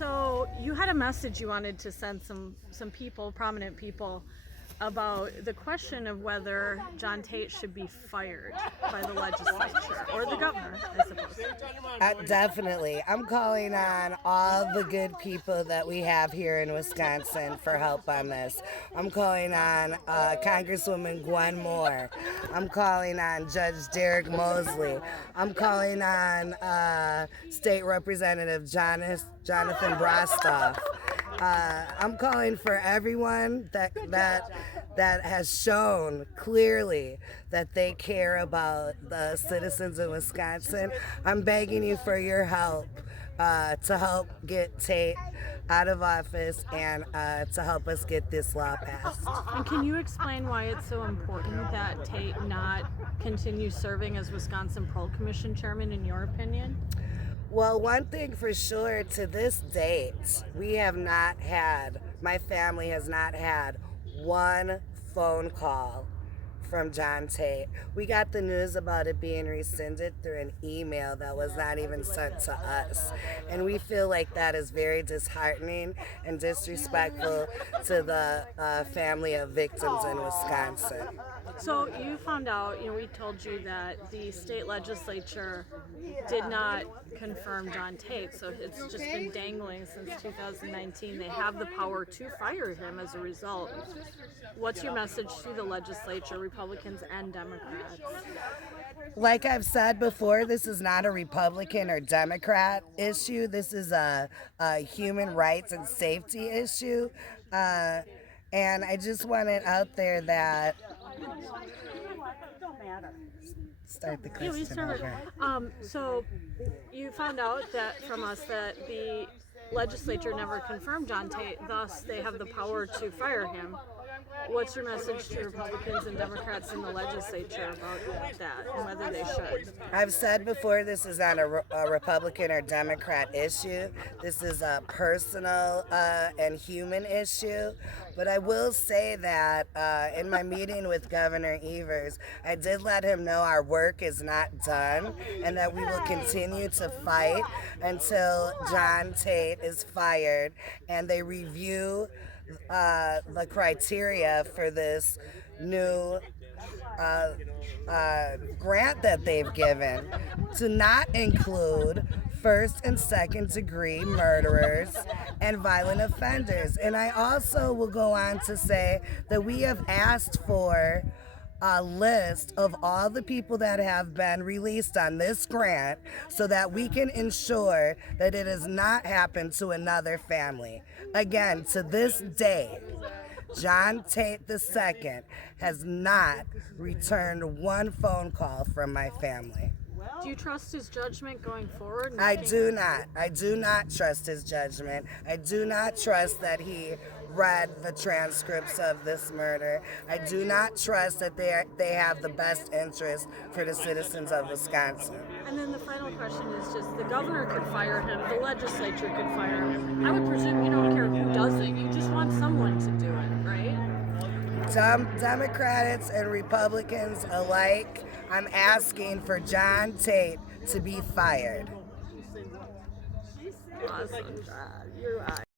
So you had a message you wanted to send some people, prominent people, about the question of whether John Tate should be fired by the legislature or the governor, I suppose. Definitely. I'm calling on all the good people that we have here in Wisconsin for help on this. I'm calling on Congresswoman Gwen Moore. I'm calling on Judge Derek Mosley. I'm calling on State Representative Jonathan Brostoff. I'm calling for everyone that has shown clearly that they care about the citizens of Wisconsin. I'm begging you for your help to help get Tate out of office and to help us get this law passed. And can you explain why it's so important that Tate not continue serving as Wisconsin Parole Commission Chairman, in your opinion? Well, one thing for sure, to this date, my family has not had one phone call from John Tate. We got the news about it being rescinded through an email that was not even sent to us. And we feel like that is very disheartening and disrespectful to the family of victims in Wisconsin. So you found out, we told you that the state legislature did not confirm John Tate, so it's just been dangling since 2019. They have the power to fire him as a result. What's your message to the legislature, Republicans and Democrats? Like I've said before, this is not a Republican or Democrat issue. This is a human rights and safety issue. And I just want it out there that... Start the question over. So you found out that from us that the legislature never confirmed John Tate, thus they have the power to fire him. What's your message to Republicans and Democrats in the legislature about that and whether they should? I've said before, this is not a Republican or Democrat issue. This is a personal and human issue. But I will say that in my meeting with Governor Evers, I did let him know our work is not done and that we will continue to fight until John Tate is fired and they review the criteria for this new grant that they've given to not include first and second degree murderers and violent offenders. And I also will go on to say that we have asked for a list of all the people that have been released on this grant so that we can ensure that it has not happened to another family. Again, to this day, John Tate II has not returned one phone call from my family. Do you trust his judgment going forward? I do not. I do not trust his judgment. I do not trust that he read the transcripts of this murder. I do not trust that they have the best interest for the citizens of Wisconsin. And then the final question is just, the governor could fire him, the legislature could fire him. I would presume you don't care who does it, you just want someone to do it, right? Democrats and Republicans alike, I'm asking for John Tate to be fired. Awesome job. You're right.